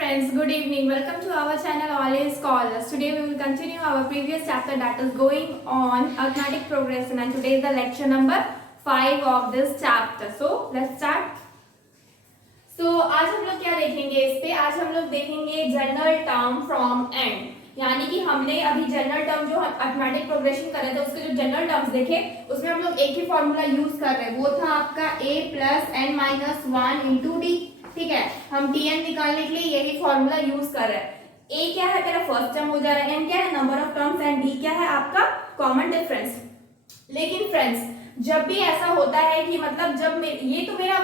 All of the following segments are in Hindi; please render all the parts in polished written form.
friends, good evening. Welcome to our channel Always Scholars. Today we will continue our previous chapter that is going on arithmetic progression, and today is the lecture number 5 of this chapter. So let's start. आज हम लोग क्या देखेंगे इस पे? आज हम लोग देखेंगे जनरल टर्म फ्रॉम एंड, यानी कि हमने अभी जनरल टर्म जो अरिथमेटिक प्रोग्रेशन कर रहे थे उसके जो जनरल टर्म्स देखे उसमें हम लोग एक ही फॉर्मूला यूज कर रहे हैं, वो था आपका a plus N minus one into D. ठीक है, हम tn निकालने के लिए यही फॉर्मूला यूज कर रहे हैं। a क्या है मेरा फर्स्ट टर्म हो जा रहा है, n क्या है number of terms, and d क्या है आपका कॉमन डिफरेंस। लेकिन फ्रेंड्स जब भी ऐसा होता है कि मतलब जब ये तो मेरा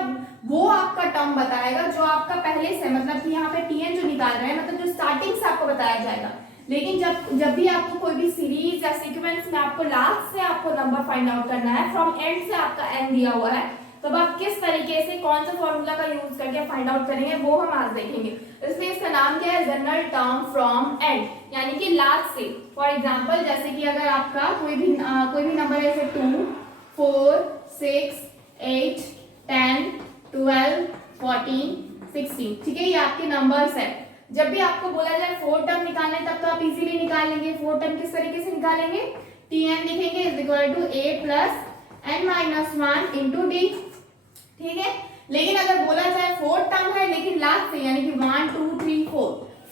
वो आपका टर्म बताएगा जो आपका पहले से मतलब कि यहाँ पे tn जो निकाल रहे हैं मतलब जो स्टार्टिंग से आपको बताया जाएगा। लेकिन जब भी आपको कोई भी सीरीज या सीक्वेंस में आपको लास्ट से आपको नंबर फाइंड आउट करना है, फ्रॉम एंड से आपका n दिया हुआ है, तब आप किस तरीके से कौन सा फॉर्मूला का यूज करके फाइंड आउट करेंगे वो हम आज देखेंगे। इसलिए इसका नाम क्या है, जनरल टर्म फ्रॉम एंड, यानी कि लास्ट से। फॉर एग्जांपल जैसे कि अगर आपका कोई भी नंबर है जैसे 2 4 6 8 10 12 14 16, ठीक है, ये आपके नंबर्स है। जब भी आपको बोला जाए 4 टर्म निकालने तब तो आप इजीली निकाल लेंगे। 4 टर्म किस तरीके से निकालेंगे, tn लिखेंगे is equal to a plus n minus one into D. ठीक है, लेकिन अगर बोला जाए 4 टर्म है लेकिन लास्ट से यानी कि 1 2 3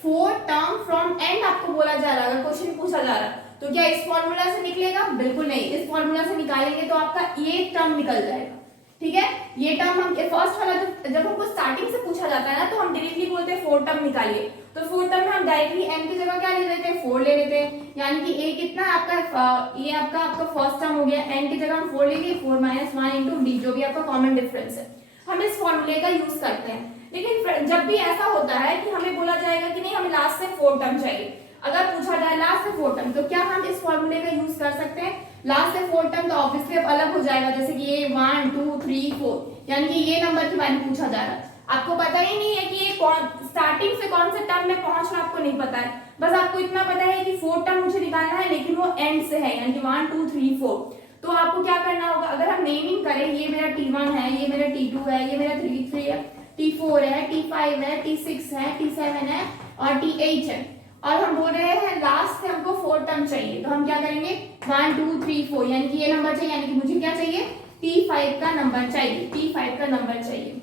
4 टर्म फ्रॉम एंड आपको बोला जा रहा है, अगर क्वेश्चन पूछा जा रहा है तो क्या इस फॉर्मूला से निकलेगा? बिल्कुल नहीं, इस फॉर्मूला से निकालेंगे तो आपका ये टर्म निकल जाएगा। ठीक है, ये टर्म हम फर्स्ट वाला जब हमको स्टार्टिंग से पूछा जाता है ना तो हम डायरेक्टली बोलते हैं 4 टर्म निकालिए, तो 4 टर्म में हम डायरेक्टली n की जगह क्या ले लेते हैं 4 ले लेते हैं, यानी कि a कितना आपका ये आपका फर्स्ट टर्म हो गया, n की जगह हम 4 लेंगे 4 माइनस वन इंटू डी जो भी आपका कॉमन डिफरेंस है, हम इस फॉर्मूले का यूज करते हैं। लेकिन जब भी ऐसा होता है कि हमें बोला जाएगा कि नहीं हमें लास्ट से 4 टर्म चाहिए, अगर पूछा जाए लास्ट से 4 टर्म तो क्या हम इस फॉर्मूले का यूज कर सकते हैं? लास्ट से 4 टर्म तो ऑब्वियसली अब अलग हो जाएगा, जैसे कि ये 1 2 3 4, यानी कि ये नंबर की वैल्यू पूछा जा रहा है, आपको पता ही नहीं है कि ये स्टार्टिंग से कौन से टर्म में पहुंच रहा है, आपको नहीं पता है, बस आपको इतना पता है कि 4 टर्म मुझे निकालना है लेकिन वो एंड से है, यानी कि 1 2 3 4। तो आपको क्या करना होगा, अगर हम नेमिंग करें ये मेरा t1 है, ये मेरा t2 है, ये मेरा t3 है, t4 है, t5 है, t6 है, t7 है और t8 है, और हम बोल रहे हैं लास्ट से हमको 4 टर्म चाहिए, तो हम क्या करेंगे 1 2 3 4, यानी कि ये नंबर चाहिए, यानी कि मुझे क्या चाहिए t5 का नंबर चाहिए, t5 का नंबर चाहिए।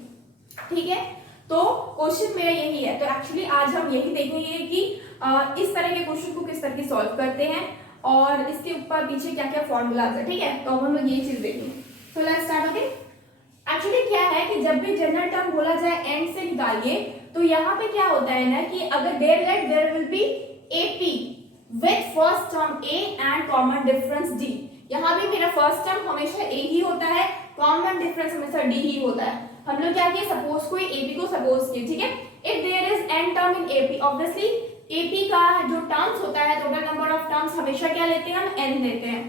ठीक है, तो क्वेश्चन मेरा यही है। तो एक्चुअली आज हम यही देखेंगे कि इस तरह के क्वेश्चन को किस तरह की सॉल्व करते हैं और इसके ऊपर पीछे क्या क्या फॉर्मूलाज है। ठीक है, तो हम लोग ये चीज देखेंगे। So let's start. Okay, actually क्या है कि जब भी जनरल टर्म बोला जाए एंड से निकालिए, तो यहाँ पे क्या होता है ना कि अगर there will be AP with first term A and common difference D। यहाँ भी मेरा फर्स्ट टर्म हमेशा A ही होता है, कॉमन डिफरेंस हमेशा D ही होता है। हम लोग क्या किए, सपोज कोई AP को सपोज किए, ठीक है, if there is n term in AP, obviously AP का जो टर्म्स होता है टोटल नंबर ऑफ टर्म्स हमेशा क्या लेते हैं, हम n लेते हैं।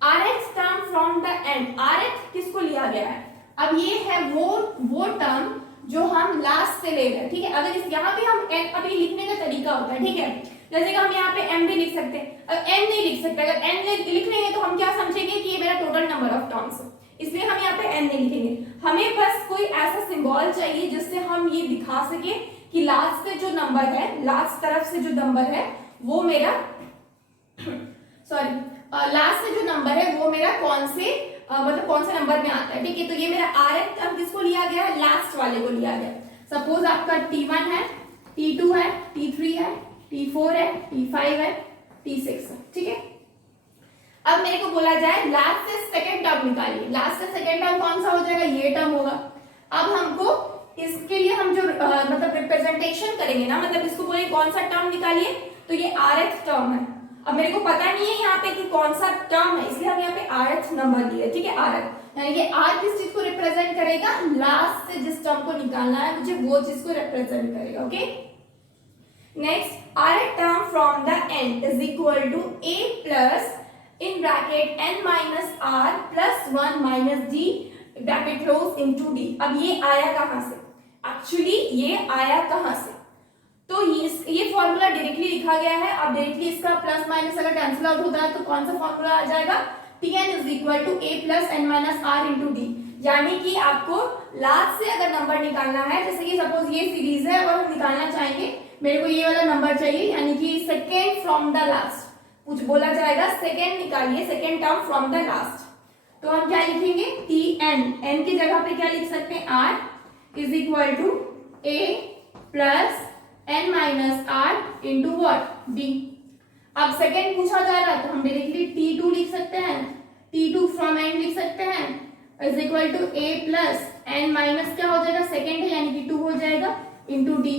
rx term from the and, rx किसको लिया गया है, अब ये है वो टर्म जो हम लास्ट से ले रहे हैं। ठीक है, अगर इस यहाँ पे हम n अभी लिखने का तरीका होता है, ठीक है, जैसे कि हम यहाँ पे m भी लिख सकते हैं, अगर n नहीं लिख सकते, अगर n लिख रहे हैं तो हम क्या समझेंगे कि ये मेरा टोटल नंबर ऑफ टर्म्स है, इसलिए हम यहाँ पे n नहीं लिखेंगे। हमें बस कोई ऐसा सिंबल चाहिए जिससे हम ये दिखा सके कि लास्ट से जो नंबर है, लास्ट तरफ से जो नंबर है वो मेरा लास्ट से जो नंबर है वो मेरा कौन से मतलब कौन से नंबर में आता है। ठीक है, तो ये मेरा rx टर्म किसको लिया गया है, लास्ट वाले को लिया गया। सपोज आपका t1 है, t2 है, t3 है, t4 है, t5 है, t6 है। ठीक है, अब मेरे को बोला जाए लास्ट से सेकंड टर्म निकालिए, लास्ट से सेकंड टर्म कौन सा हो जाएगा, ये टर्म होगा। अब हमको इसके लिए हम जो मतलब रिप्रेजेंटेशन करेंगे ना, मतलब इसको बोले कौन सा टर्म निकालिए, तो ये rx टर्म है। अब मेरे को पता नहीं है यहाँ पे कि कौन सा टर्म है, इसलिए हम यहाँ पे rx नंबर दिए। ठीक है, rx यानी कि r किस चीज को रिप्रेजेंट करेगा, लास्ट से जिस टर्म को निकालना है मुझे वो चीज को रिप्रेजेंट करेगा। Okay, next rx term from the end is equal to a plus in bracket n minus r plus 1 minus d bracket close into d। अब ये आया कहां से, एक्चुअली ये आया कहां से, तो ये फॉर्मूला डायरेक्टली लिखा गया है। अब डायरेक्टली इसका प्लस माइनस अगर कैंसिल आउट होता है तो कौन सा फॉर्मूला आ जाएगा, tn is equal to a plus n minus r into d। यानी कि आपको लास्ट से अगर नंबर निकालना है, जैसे कि सपोज ये सीरीज है और हम निकालना चाहेंगे, मेरे को ये वाला नंबर चाहिए, यानी कि सेकेंड फ्रॉम द लास्ट, कुछ बोला जाएगा सेकेंड निकालिए, second term from the last. तो हम क्या लिखेंगे, टी एन, एन की जगह पे क्या लिख सकते हैं, R is equal to A plus N minus are into what, D. अब सेकेंड पूछा जा रहा है तो हम डायरेक्टली T2 लिख सकते हैं, T2 फ्रॉम एन लिख सकते हैं, is equal to A plus N minus क्या हो जाएगा, सेकेंड है यानी कि 2 हो जाएगा, इंटू डी।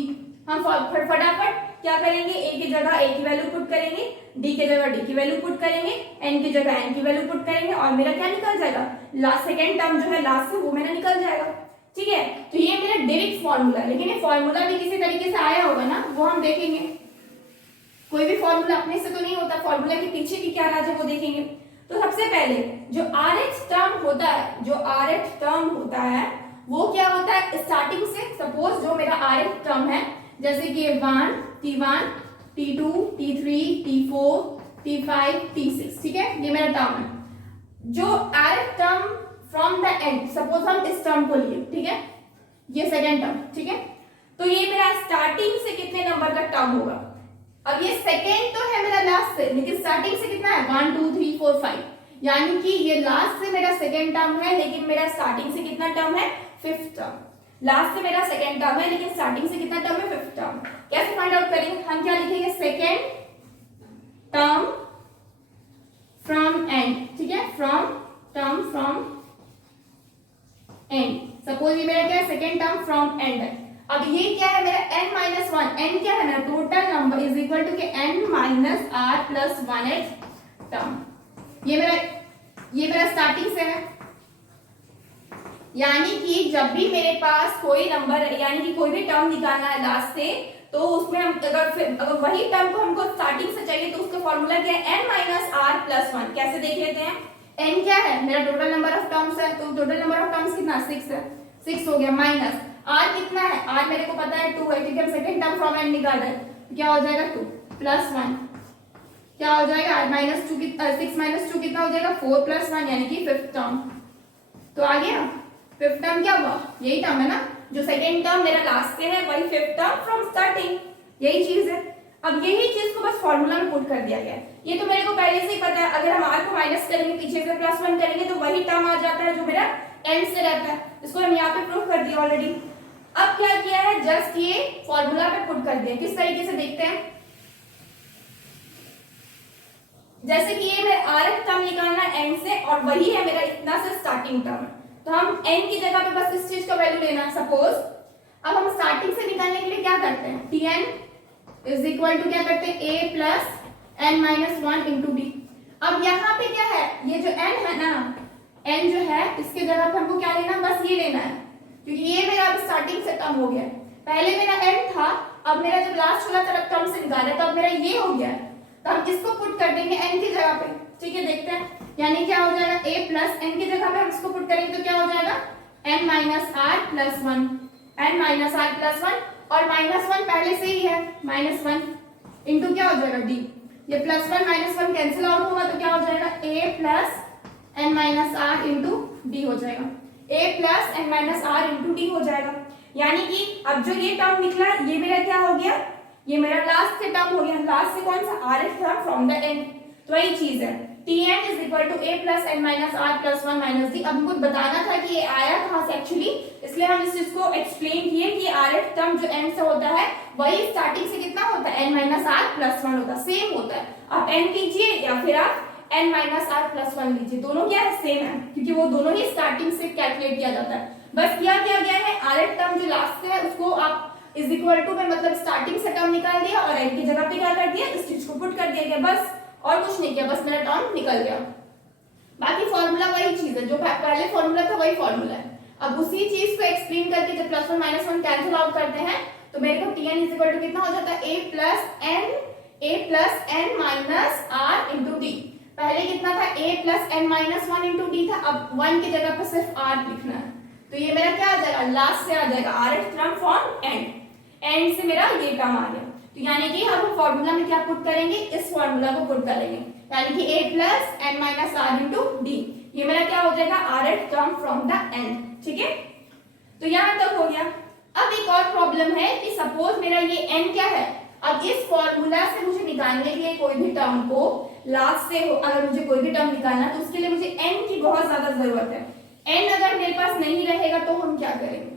हम फटाफट क्या करेंगे, ए की जगह ए की वैल्यू पुट करेंगे, डी की जगह डी की वैल्यू पुट करेंगे, एन की जगह एन की वैल्यू पुट करेंगे, और मेरा क्या निकल जाएगा, लास्ट सेकेंड टर्म जो है लास्ट से वो मेरा निकल जाएगा। ठीक है, तो ये मेरा डायरेक्ट फॉर्मूला है, लेकिन ये फॉर्मूला भी किसी तरीके से आया होगा ना, वो हम देखेंगे। कोई भी फॉर्मूला अपने से तो नहीं होता, फॉर्मूला के पीछे भी क्या राज है वो देखेंगे। तो सबसे पहले जो RH टर्म होता है, जो RH टर्म होता है वो क्या होता है, स्टार्टिंग से, सपोज जो मेरा RH टर्म है, जैसे कि T1, T2, T3, T4, T5, T6, ठीक है, ये मेरा टर्म है। जो RH term from the and, suppose हम इस टर्म को लिए, ठीक है, ये सेकेंड टर्म, ठीक है, तो ये मेरा स्टार्टिंग से कितने नंबर का टर्म होगा। अब ये सेकेंड तो है मेरा लास्ट से, लेकिन स्टार्टिंग से कितना है, 1 2 3 4 5, यानी कि ये लास्ट से मेरा सेकेंड टर्म है, लेकिन मेरा स्टार्टिंग से कितना टर्म है, फिफ्थ टर्म। लास्ट से मेरा सेकेंड टर्म है, लेकिन स्टार्टिंग से कितना टर्म है, फिफ्थ टर्म। कैसे फाइंड आउट करेंगे, हम क्या लिखेंगे, सेकेंड टर्म फ्रॉम एंड, ठीक है, टर्म फ्रॉम एंड। सपोज ये मेरा क्या है, सेकेंड टर्म फ्रॉम एंड है। अब ये क्या है मेरा n माइनस वन, n क्या है मेरा total number, is equal to के n minus R plus 1th term. ये मेरा स्टार्टिंग से है, यानी कि जब भी मेरे पास कोई नंबर, यानी कि कोई भी टर्म निकालना है लास्ट से, तो उसमें हम अगर वही टर्म को हमको स्टार्टिंग से चाहिए तो उसका फॉर्मूला क्या है, n माइनस आर प्लस 1। कैसे देख लेते हैं, n क्या है मेरा टोटल नंबर ऑफ टर्म्स है, तो टोटल नंबर ऑफ टर्म्स कितना, 6 है, 6 हो गया, माइनस r कितना है, r मेरे को पता है 2 है, क्योंकि हम सेकंड टर्म फ्रॉम एंड निकाल रहे हैं, क्या हो जाएगा 2 प्लस 1, क्या हो जाएगा माइनस 2, 6 माइनस 2 कितना हो जाएगा, 4 प्लस 1, यानी कि फिफ्थ टर्म। तो आ गया फिफ्थ टर्म, क्या हुआ, यही टर्म है ना, जो सेकंड टर्म मेरा लास्ट से है वही फिफ्थ टर्म फ्रॉम स्टार्टिंग, यही चीज है। अब यही चीज को बस फॉर्मूला में पुट कर दिया गया है, ये तो मेरे को पहले से ही पता है। अगर हम r को माइनस करेंगे, पीछे से प्लस 1 करेंगे, तो वही टर्म आ जाता है जो मेरा एंड से रहता है, इसको हम यहाँ पे प्रूफ कर दिया ऑलरेडी। अब क्या किया है, जस्ट ये फॉर्मूला पे पुट कर दिया, किस तरीके से देखते हैं, जैसे कि ये मेरा rth टर्म निकालना एंड से, और वही है मेरा इतना से स्टार्टिंग टर्म, तो हम n की जगह पे बस इस चीज का वैल्यू लेना। सपोज अब हम स्टार्टिंग से निकालने के लिए क्या करते हैं, tn इज इक्वल टू क्या करते हैं, a plus n minus 1 into D. अब यहाँ पे क्या है, ये जो n है ना, n जो है इसके जगह पे हमको क्या लेना, बस ये लेना है, क्योंकि ये मेरा अब स्टार्टिंग से टर्म हो गया, पहले मेरा n था, अब मेरा जब लास्ट वाला तरफ टर्म से निकाला तो अब मेरा ये हो गया, तो हम इसको पुट कर देंगे n की जगह पे, ठीक है, देखते हैं, यानी क्या हो जाएगा, a प्लस n की जगह पे हम इसको पुट करेंगे तो क्या हो जाएगा, n minus R plus 1, n minus R plus 1, और माइनस 1 पहले से ही है, माइनस 1 इंटू क्या हो जाएगा डी, ये प्लस 1 माइनस 1 कैंसिल आउट होगा, तो क्या हो जाएगा, a plus n minus are into D हो जाएगा, a plus n minus are into D हो जाएगा। यानी कि अब जो ये टर्म निकला, ये मेरा क्या हो गया, ये मेरा लास्ट से टर्म हो गया, लास्ट से कौन सा, rth term from the end, तो वही चीज है, tn is equal to a plus n minus R plus 1 minus D. अब हमको बताना था कि ये आया कहाँ से एक्चुअली, इसलिए हम इस चीज को एक्सप्लेन किए कि rth टर्म जो n से होता है वही स्टार्टिंग से कितना होता है, n माइनस आर प्लस 1 होता है, सेम होता है। आप n लीजिए या फिर आप n माइनस आर प्लस 1 लीजिए, दोनों क्या है, सेम है, क्योंकि वो दोनों ही स्टार्टिंग से कैलकुलेट किया जाता है। बस क्या किया गया है, rth टर्म जो लास्ट से है उसको आप इज इक्वल टू में मतलब स्टार्टिंग से टर्म निकाल दिया, और n की जगह पे क्या कर दिया, इस चीज को पुट कर दिया गया, बस और कुछ नहीं किया, बस मेरा टर्म निकल गया। बाकी फॉर्मूला वही चीज है, जो पहले फॉर्मूला था वही फॉर्मूला है। अब उसी चीज को एक्सप्लेन करके जब प्लस 1 माइनस 1 कैंसिल आउट करते हैं, तो मेरे को tn इज इक्वल टू कितना हो जाता है, a plus n minus r into D. पहले कितना था, a plus n minus 1 into D था, अब 1 की जगह पर सिर्फ r लिखना है, तो ये मेरा क्या आ जाएगा, लास्ट से आ जाएगा, rth टर्म फ्रॉम एंड से मेरा ये टर्म आ गया। तो यानी कि हम फॉर्मूला में क्या पुट करेंगे, इस फॉर्मूला को पुट करेंगे, यानी कि a plus n minus are into D. ये मेरा क्या हो जाएगा, rth term from the end, ठीक है। तो यहां तक हो गया। अब एक और प्रॉब्लम है कि सपोज मेरा ये n क्या है, अब इस फॉर्मूला से मुझे निकालने के लिए कोई भी टर्म को लास्ट से अगर मुझे कोई भी टर्म निकालना तो उसके लिए मुझे n की बहुत ज्यादा जरूरत है। n अगर मेरे पास नहीं रहेगा तो हम क्या करेंगे,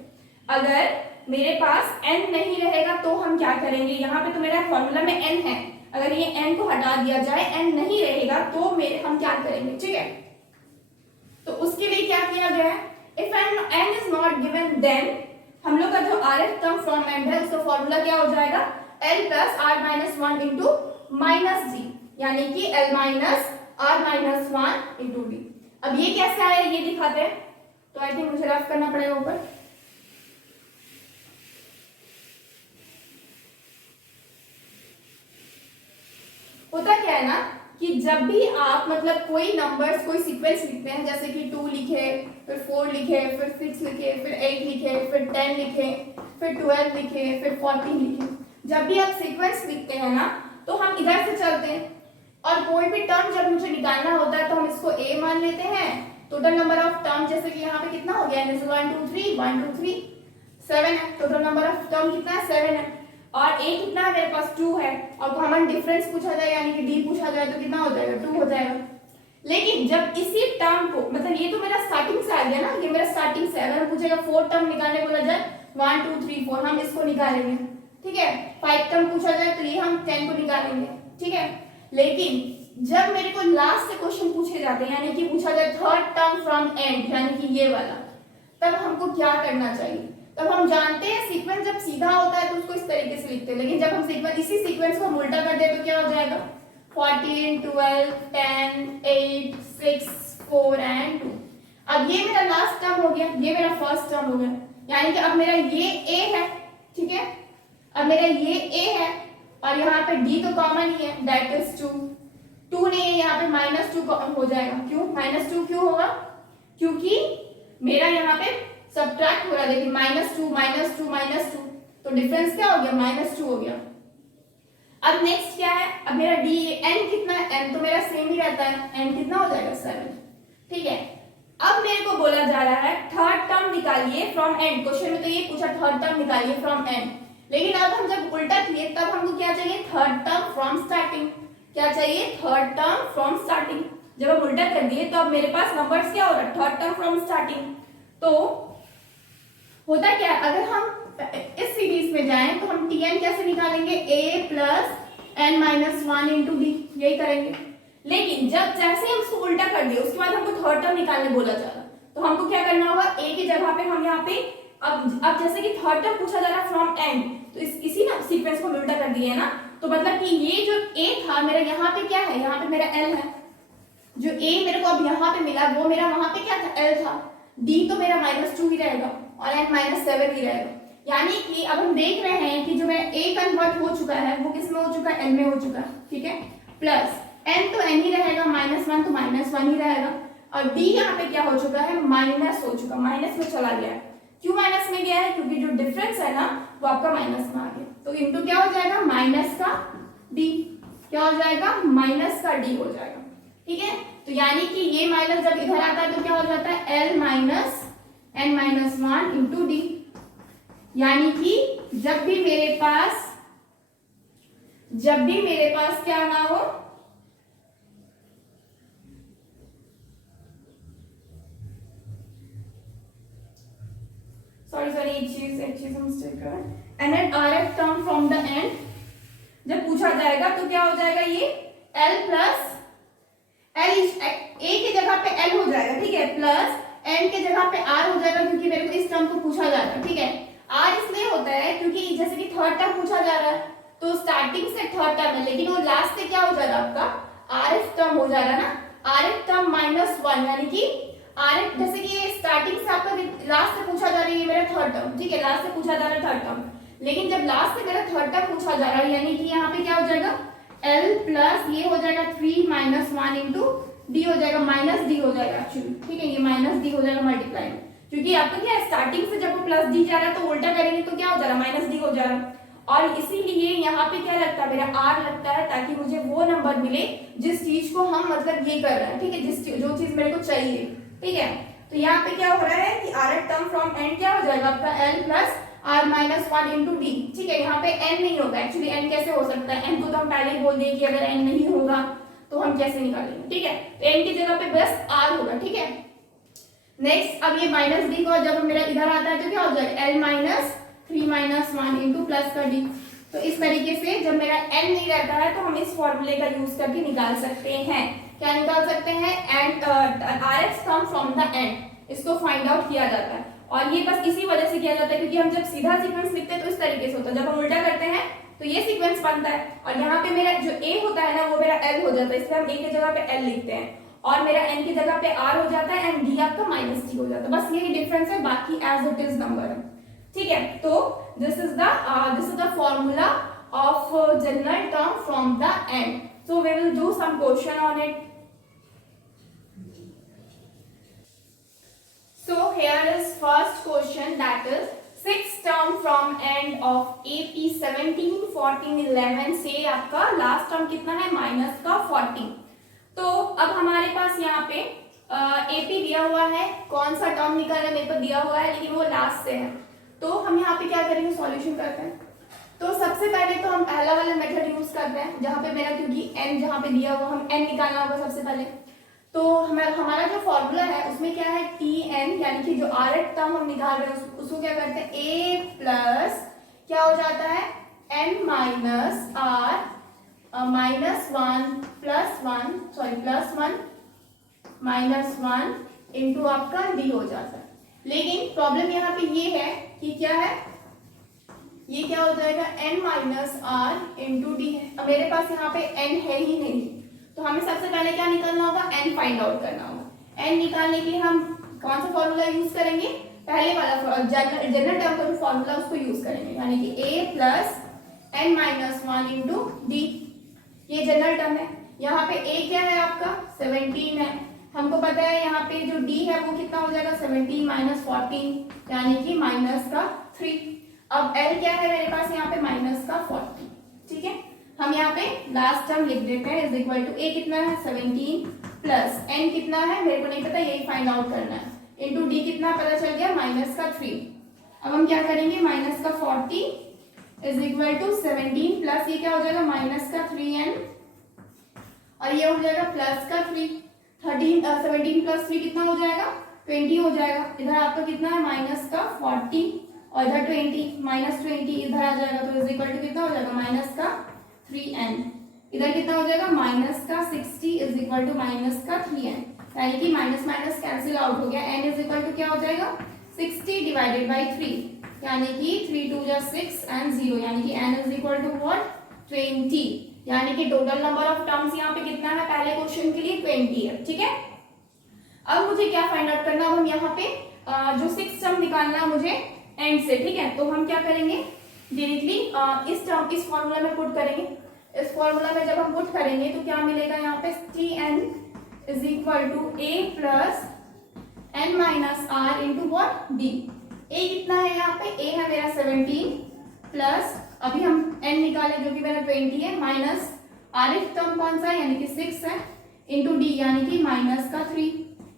अगर मेरे पास n नहीं रहेगा तो हम क्या करेंगे, यहाँ पे तो मेरा फॉर्मूला में n है, अगर ये n को हटा दिया जाए, n नहीं रहेगा तो हम क्या करेंगे, ठीक है। तो उसके लिए क्या किया गया है, if n is not given then हम लोग का जो rth टर्म फ्रॉम एंड है उसका फॉर्मूला क्या हो जाएगा, l plus r minus 1 into minus d, यानी कि l minus r minus 1 into d। अब ये कैसे आया ये दिखाते हैं, तो आई थिंक मुझे रफ करना पड़ेगा ऊपर। होता क्या है ना कि जब भी आप मतलब कोई नंबर्स कोई सीक्वेंस लिखते हैं, जैसे कि 2 लिखे, फिर 4 लिखे, फिर 6 लिखे, फिर 8 लिखे, फिर 10 लिखे, फिर 12 लिखे, फिर 14 लिखे, जब भी आप सीक्वेंस लिखते हैं ना तो हम इधर से चलते हैं और कोई भी टर्म जब मुझे निकालना होता है तो हम इसको a मान लेते हैं। टोटल नंबर ऑफ टर्म जैसे कि यहाँ पे कितना हो गया, 1 2 3 1 2 3 7 है, टोटल नंबर ऑफ टर्म कितना है 7 है, और a कितना है मेरे पास 2 है, और कॉमन डिफरेंस पूछा जाए यानी कि d पूछा जाए तो कितना हो जाएगा 2 हो जाएगा। लेकिन जब इसी टर्म को मतलब ये तो मेरा स्टार्टिंग से आ गया ना, ये मेरा स्टार्टिंग से, अगर पूछेगा 4 टर्म निकालने बोला जाए 1 2 3 4 हम इसको निकालेंगे, ठीक है। 5 टर्म पूछा जाए तो ये हम 10 को निकालेंगे, ठीक है। लेकिन जब मेरे को लास्ट से क्वेश्चन पूछे जाते हैं यानी कि पूछा जाए थर्ड टर्म फ्रॉम एंड यानी कि ये वाला, तब हमको क्या करना चाहिए, तब हम जानते हैं सीक्वेंस जब सीधा होता है तो उसको इस तरीके से लिखते हैं, लेकिन जब हम सीक्वेंस इसी सीक्वेंस को हम उल्टा कर दे तो क्या हो जाएगा, 14 12 10 8 6 4 एंड 2। अब ये मेरा लास्ट टर्म हो गया, ये मेरा फर्स्ट टर्म हो गया, यानी कि अब मेरा ये a है, ठीक है। अब मेरा ये a है और यहाँ पे d तो कॉमन ही है, दैट इज 2 नहीं है, यहाँ पे -2 हो जाएगा। क्यों -2 क्यों होगा, क्योंकि मेरा यहाँ पे सब्ट्रैक्ट हो रहा है, देखिए -2 तो डिफरेंस क्या हो गया, -2 हो गया। अब नेक्स्ट क्या है, अब मेरा d n कितना है, n तो मेरा सेम ही रहता है, n कितना हो जाएगा 7, ठीक है। अब मेरे को बोला जा रहा है थर्ड टर्म निकालिए फ्रॉम एंड, क्वेश्चन में तो ये पूछा थर्ड टर्म निकालिए फ्रॉम एंड, लेकिन अब हम जब उल्टा किए तब हमको क्या चाहिए, थर्ड टर्म फ्रॉम स्टार्टिंग, क्या चाहिए, थर्ड टर्म फ्रॉम स्टार्टिंग। जब हम उल्टा कर दिए तो अब मेरे पास नंबर्स क्या हो रहा है, थर्ड टर्म फ्रॉम स्टार्टिंग। तो होता क्या है, अगर हम इस सीरीज में जाएं तो हम tn कैसे निकालेंगे, a plus n minus 1 into D, यही करेंगे। लेकिन जब जैसे हम उसको उल्टा कर दिए उसके बाद हमको थर्ड टर्म निकालने बोला जा रहा, तो हमको क्या करना होगा, a की जगह पे हम यहाँ पे अब जैसे कि थर्ड टर्म पूछा जा रहा है फ्रॉम एंड, तो इसी ना सीक्वेंस को उल्टा कर दिए है ना, तो मतलब कि ये जो a था मेरा यहाँ पे क्या है, यहाँ पे मेरा l है, जो a मेरे को अब यहाँ पे मिला वो मेरा वहां पे क्या था, l था, d तो मेरा -2 ही रहेगा और n -7 ही रहेगा। यानी कि अब हम देख रहे हैं कि जो मेरा a कन्वर्ट हो चुका है वो किस में हो चुका है, l में हो चुका है, ठीक है। प्लस n तो n ही रहेगा, -1 तो -1 ही रहेगा, और d यहाँ पे क्या हो चुका है, माइनस हो चुका, माइनस में चला गया है। क्यों माइनस में गया है, क्योंकि जो डिफरेंस है ना वो आपका माइनस में आ गया, तो इनटू क्या हो जाएगा, माइनस का d, क्या हो जाएगा, माइनस का d हो जाएगा, ठीक है। तो यानी कि ये माइनस जब इधर आता है तो क्या हो जाता है, l minus n minus 1 into D, यानी कि जब भी मेरे पास क्या ना हो, सॉरी एक चीज हम मिस्टेक कर रहे हैं, and N rth term from the end जब पूछा जाएगा तो क्या हो जाएगा, ये l प्लस l a की जगह पे l हो जाएगा, ठीक है, प्लस n के जगह पे r हो जाएगा, क्योंकि मेरे को इस टर्म को पूछा जा रहा है, ठीक है। r इसलिए होता है क्योंकि जैसे कि थर्ड टर्म पूछा जा रहा है तो स्टार्टिंग से थर्ड टर्म है, लेकिन वो लास्ट से क्या हो जा रहा है, आपका rth टर्म हो जा रहा है ना, rth टर्म -1, यानी कि rth जैसे कि ये स्टार्टिंग से आपका लास्ट से पूछा जा रहा है, ये मेरा थर्ड टर्म, ठीक है, लास्ट से पूछा जा रहा है थर्ड टर्म, लेकिन जब लास्ट से मेरा थर्ड टर्म पूछा जा रहा है यानी कि यहाँ पे क्या हो जाएगा, l प्लस ये हो जाएगा 3 -1 इंटू डी हो जाएगा, -d हो जाएगा एक्चुअली, ठीक है, ये -d हो जाएगा मल्टीप्लाई में, क्योंकि आपका क्या है, स्टार्टिंग से जब वो +d जा रहा है तो उल्टा करेंगे तो क्या हो जा रहा है, -d हो जा रहा है, और इसीलिए यहाँ पे क्या लगता है, मेरा r लगता है, ताकि मुझे वो नंबर मिले जिस चीज को हम मतलब ये कर रहे हैं, ठीक है, जो चीज मेरे को चाहिए, ठीक है। तो यहाँ पे क्या हो रहा है कि r टर्म फ्रॉम n क्या हो जाएगा आपका l plus r minus 1 into D, ठीक है। यहाँ पे n नहीं होगा, एक्चुअली n कैसे हो सकता है, n को तो हम पहले ही बोल दिए कि अगर n नहीं होगा तो हम कैसे निकालेंगे, ठीक है। तो n की जगह पे बस r होगा, ठीक है। नेक्स्ट अब ये माइनस डी को जब मेरा इधर आता है तो क्या हो जाएगा l minus 3 minus 1 into plus का डी। तो इस तरीके से जब मेरा n नहीं रहता है तो हम इस फॉर्मूले का यूज करके निकाल सकते हैं, क्या निकाल सकते हैं, and rx come from the n, इसको फाइंड आउट किया जाता है। और ये बस इसी वजह से किया जाता है क्योंकि हम जब सीधा सीक्वेंस लिखते हैं तो इस तरीके से होता है, जब हम उल्टा करते हैं तो ये सीक्वेंस बनता है, और यहाँ पे मेरा जो a होता है ना वो मेरा l हो जाता है, इसलिए हम a की जगह पे l लिखते हैं, और मेरा n की जगह पे r हो जाता है, एंड d आपका माइनस d हो जाता है। बस यही डिफरेंस है, बाकी एज इट इज नंबर है, ठीक है। तो this is the formula of general term from the n। So we will do some question on it. So here is first question, that is sixth term from end of AP 17, 14, 11 से आपका लास्ट टर्म कितना है माइनस का 14। तो अब हमारे पास यहाँ पे AP दिया हुआ है, कौन सा टर्म निकालना मेरे को दिया हुआ है, लेकिन वो लास्ट से है। तो हम यहाँ पे क्या करेंगे, सॉल्यूशन करते हैं। तो सबसे पहले तो हम पहला वाला मेथड यूज करते हैं, जहाँ पे मेरा क्योंकि n जहाँ पे दिया हुआ, हम n निकालना होगा सबसे पहले। तो हमारा जो फॉर्मूला है उसमें क्या है, Tn, यानी कि जो rth टर्म हम निकाल रहे हैं उसको क्या करते हैं, a प्लस क्या हो जाता है, n minus r minus 1 plus 1 sorry plus 1 minus 1 into आपका d हो जाता है। लेकिन प्रॉब्लम यहाँ पे ये है कि क्या है, ये क्या हो जाएगा, n minus r into D है। अब मेरे पास यहाँ पे n है ही नहीं, तो हमें सबसे पहले क्या निकालना होगा, n फाइंड आउट करना होगा। n निकालने के लिए हम कौन सा फॉर्मूला यूज करेंगे, पहले वाला जनरल टर्म का जो फॉर्मूला उसको यूज करेंगे, यानी कि a plus n minus 1 into D, ये जनरल टर्म है। यहाँ पे a क्या है आपका 17 है, हमको पता है यहाँ पे जो d है वो कितना हो जाएगा 17 माइनस 14, यानी कि माइनस का 3। अब l क्या है मेरे पास यहाँ पे माइनस का 40, ठीक है। हम यहाँ पे लास्ट टर्म लिख देते हैं, इज इक्वल टू a कितना है 17 प्लस n कितना है मेरे को नहीं पता, यही फाइंड आउट करना है, इंटू d कितना पता चल गया माइनस का 3। अब हम क्या करेंगे, माइनस का 40 इज इक्वल टू 17 प्लस ये क्या हो जाएगा माइनस का 3n, और ये हो जाएगा प्लस का 3। 17 प्लस 3 कितना हो जाएगा 20 हो जाएगा। इधर आपका कितना है माइनस का 40 और इधर 20, माइनस 20 इधर आ जाएगा, तो इज इक्वल टू कितना हो जाएगा माइनस का 3n। इधर कितना हो जाएगा माइनस का 60 इज इक्वल टू माइनस का 3n, यानी कि माइनस माइनस कैंसिल आउट हो गया। n इज इक्वल टू क्या हो जाएगा 60 डिवाइडेड बाई 3, यानी कि 3 2 जा 6 एंड 0, यानी कि n is equal to what 20, यानी कि टोटल नंबर ऑफ टर्म्स यहाँ पे कितना है, पहले क्वेश्चन के लिए 20 है, ठीक है। अब मुझे क्या फाइंड आउट करना है, अब हम यहाँ पे जो 6 टर्म निकालना है मुझे एंड से, ठीक है। तो हम क्या करेंगे डायरेक्टली इस फॉर्मूला में पुट करेंगे। इस फॉर्मूला में जब हम पुट करेंगे तो क्या मिलेगा यहाँ पे Tn is equal to a plus n minus r into what d। a कितना है यहाँ पे, a है मेरा 17 प्लस अभी हम n निकाले जो कि मेरा 20 है, माइनस r टर्म कौन सा है यानी कि 6 है, इंटू d यानी कि माइनस का 3।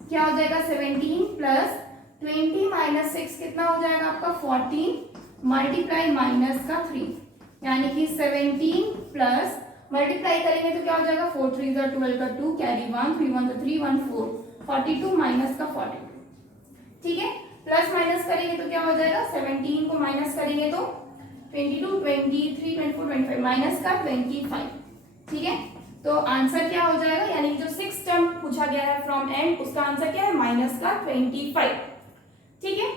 क्या हो जाएगा 17 प्लस 20 माइनस 6 कितना हो जाएगा आपका 14 मल्टीप्लाई माइनस का 3, यानी कि 17 प्लस मल्टीप्लाई करेंगे तो क्या हो जाएगा 4 3 12 का 2 कैरी 1 3 1 3 1 4 42 माइनस का 42, ठीक है। प्लस माइनस करेंगे तो क्या हो जाएगा 17 को माइनस करेंगे तो 22 23 24 25 माइनस का 25, ठीक है। तो आंसर क्या हो जाएगा, यानी जो 6 टर्म पूछा गया है फ्रॉम एंड उसका आंसर क्या है माइनस का 25, ठीक है।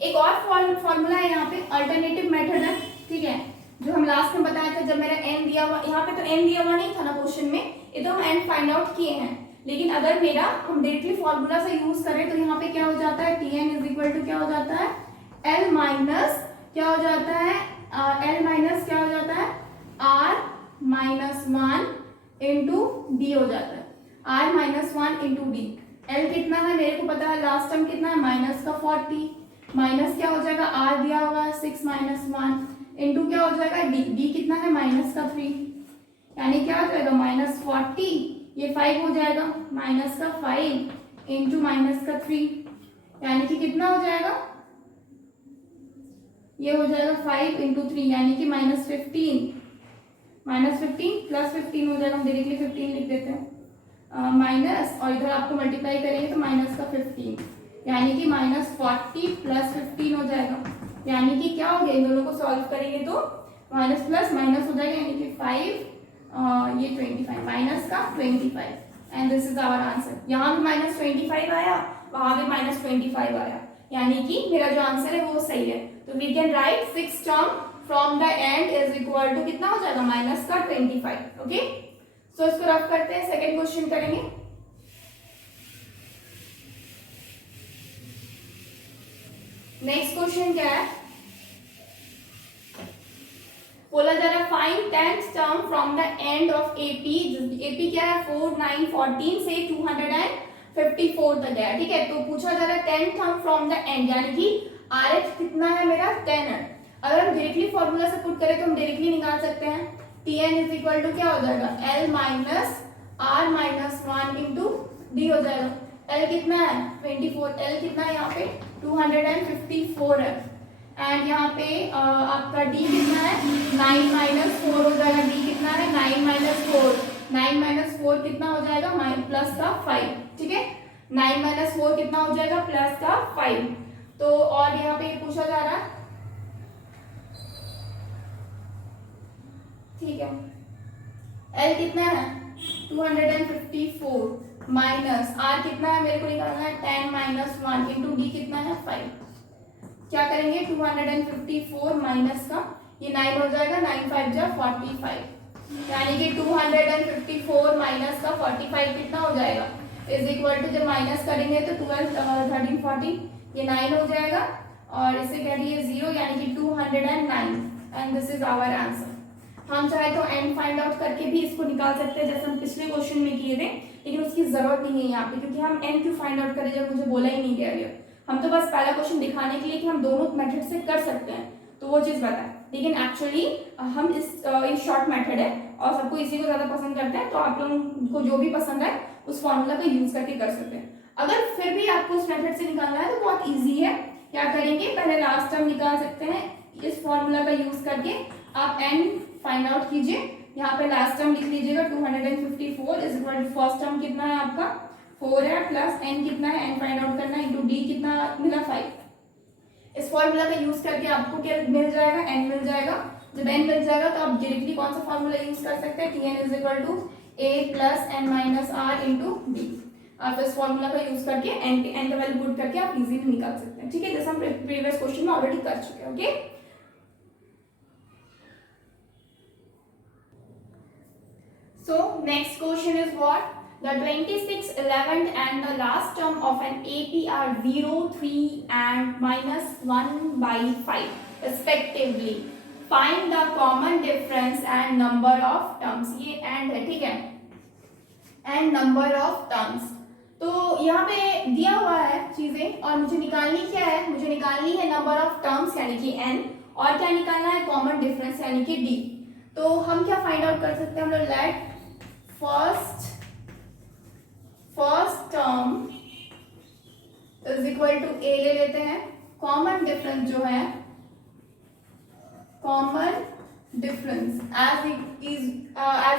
एक और फॉर्मूला है यहाँ पे, अल्टरनेटिव मेथड है, ठीक है, जो हम लास्ट में बताया था। जब मेरा n दिया हुआ, यहाँ पे तो n दिया हुआ नहीं था ना क्वेश्चन में, ये तो हम n फाइंड आउट किए हैं, लेकिन अगर मेरा हम डायरेक्टली फॉर्मूला से यूज करें तो यहाँ पे क्या हो जाता है Tn इज इक्वल टू क्या हो जाता है l माइनस क्या हो जाता है l माइनस क्या हो जाता है r माइनस 1 इंटू डी हो जाता है, r minus 1 into D. l कितना है मेरे को पता है, लास्ट टर्म कितना है माइनस का 40, माइनस क्या हो जाएगा r दिया हुआ है 6 माइनस 1 इंटू क्या हो जाएगा डी, डी कितना है माइनस का 3, यानी क्या हो जाएगा -40, ये 5 हो जाएगा माइनस का 5 इंटू माइनस का 3, यानी कि कितना हो जाएगा, ये हो जाएगा 5 इंटू 3 यानी कि -15, -15 प्लस 15 हो जाएगा, हम डायरेक्टली 15 लिख देते हैं माइनस, और इधर आपको मल्टीप्लाई करेंगे तो माइनस का 15, यानी कि -40 प्लस 15 हो जाएगा, यानी कि क्या हो गया, इन दोनों को सॉल्व करेंगे तो माइनस प्लस माइनस हो जाएगा, यानी कि 5 ये 25 माइनस का 25, and this is our answer. यहाँ भी -25 आया, वहां भी -25 आया, यानी कि मेरा जो आंसर है वो सही है। तो we can write 6 term from the end is equal to कितना हो जाएगा माइनस का 25। ओके, सो इसको रफ करते हैं, सेकेंड क्वेश्चन करेंगे। नेक्स्ट क्वेश्चन क्या है, बोला जा रहा है find 10th term from the end of AP. AP क्या है 4, 9, 14 से 254 तक है, ठीक है। तो पूछा जा रहा है 10th term from the and, यानी कि RH कितना है मेरा 10 है। अगर हम डायरेक्टली फॉर्मूला से पुट करें तो हम डायरेक्टली निकाल सकते हैं, Tn इज इक्वल टू क्या हो जाएगा L minus R minus 1 into D हो जाएगा। L कितना है 24, L कितना है यहाँ पे 254 है, एंड यहाँ पे आपका D कितना है 9 माइनस 4 हो जाएगा, D कितना है 9 माइनस 4, 9 माइनस 4 कितना हो जाएगा प्लस का 5, ठीक है। 9 माइनस 4 कितना हो जाएगा प्लस का 5। तो और यहाँ पे पूछा जा रहा है, ठीक है, L कितना है 254 माइनस R कितना है मेरे को निकालना है 10 माइनस 1 इंटू डी कितना है 5। क्या करेंगे 254 माइनस का ये 9 हो जाएगा, 9 5 जा 45, यानी कि 254 माइनस का 45 कितना हो जाएगा इज इक्वल टू, जब माइनस करेंगे तो 12 13 14 ये 9 हो जाएगा, और इसे कह दिए 0, यानी कि 209, and this is our answer. हम चाहे तो एंड फाइंड आउट करके भी इसको निकाल सकते हैं, जैसे हम पिछले क्वेश्चन में किए थे, लेकिन उसकी जरूरत नहीं है यहाँ पे, क्योंकि हम एंड क्यों फाइंड आउट करें जब मुझे बोला ही नहीं गया। हम तो बस पहला क्वेश्चन दिखाने के लिए कि हम दोनों मेथड से कर सकते हैं, तो वो चीज बताएं, लेकिन एक्चुअली हम ये शॉर्ट मेथड है और सबको इसी को ज्यादा पसंद करते हैं, तो आप लोगों को जो भी पसंद है उस फॉर्मूला का यूज करके कर सकते हैं। अगर फिर भी आपको उस मेथड से निकालना है तो बहुत ईजी है, क्या करेंगे पहले लास्ट टर्म निकाल सकते हैं, इस फॉर्मूला का यूज करके आप एंड फाइंड आउट कीजिए। यहाँ पे लास्ट टर्म लिख लीजिएगा 254 is equal to first term कितना है आपका 4 है, प्लस एन कितना है एन फाइंड आउट करना है, इंटू डी कितना मिला 5। इस फॉर्मूला का यूज करके आपको क्या मिल जाएगा एन मिल जाएगा। जब एन मिल जाएगा तो आप डायरेक्टली कौन सा फॉर्मूला यूज कर सकते हैं, T n is equal to A plus N minus are into d. आप इस फॉर्मूला का यूज करके एन का वैल्यू पुट करके आप इजीली निकाल सकते हैं, ठीक है, जैसे हम प्रीवियस क्वेश्चन में ऑलरेडी कर चुके हैं। Okay, so next question is what, the 26th, 11th and the last term of an AP are 0, 3 and minus 1 by 5 respectively. Find the common difference and number of terms. ये and है, ठीक है, and number of terms। तो यहाँ पे दिया हुआ है चीजें और मुझे निकालनी क्या है, मुझे निकालनी है नंबर ऑफ टर्म्स यानी कि n, और क्या निकालना है कॉमन डिफरेंस यानी कि d। तो हम क्या फाइंड आउट कर सकते हैं, हम लोग let first term is equal to a ले लेते हैं, कॉमन डिफरेंस जो है कॉमन डिफरेंस एज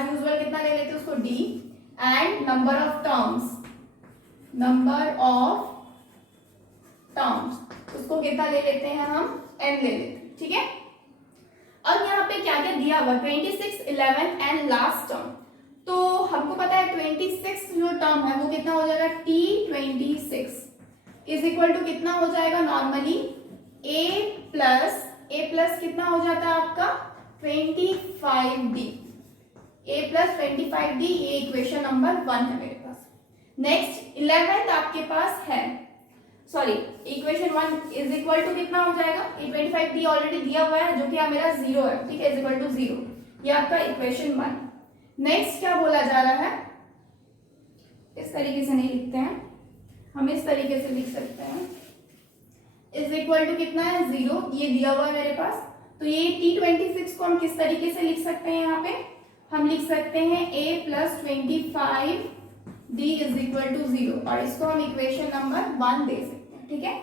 यूजुअल कितना ले लेते हैं उसको d, and number of terms उसको कितना ले लेते हैं हम n ले लेते हैं, ठीक है। अब यहाँ पे क्या क्या दिया हुआ 26, 11 एंड लास्ट टर्म। तो हमको पता है 26 जो टर्म है वो कितना हो जाएगा T26 इज इक्वल टू कितना हो जाएगा नॉर्मली a प्लस कितना हो जाता है आपका 25d, a प्लस 25d, ये इक्वेशन नंबर 1 है मेरे पास। नेक्स्ट 11th आपके पास है, sorry equation 1 is equal to कितना हो जाएगा, ये 25d ऑलरेडी दिया हुआ है जो कि मेरा 0 है, ठीक है, इज इक्वल टू 0, ये आपका इक्वेशन 1। नेक्स्ट क्या बोला जा रहा है, इस तरीके से नहीं लिखते हैं, हम इस तरीके से लिख सकते हैं, इज इक्वल टू कितना है 0, ये दिया हुआ है मेरे पास। तो ये T26 को हम किस तरीके से लिख सकते हैं, यहाँ पे हम लिख सकते हैं a + 25 d is equal to 0 और इसको हम इक्वेशन नंबर 1 दे सकते हैं। ठीक है,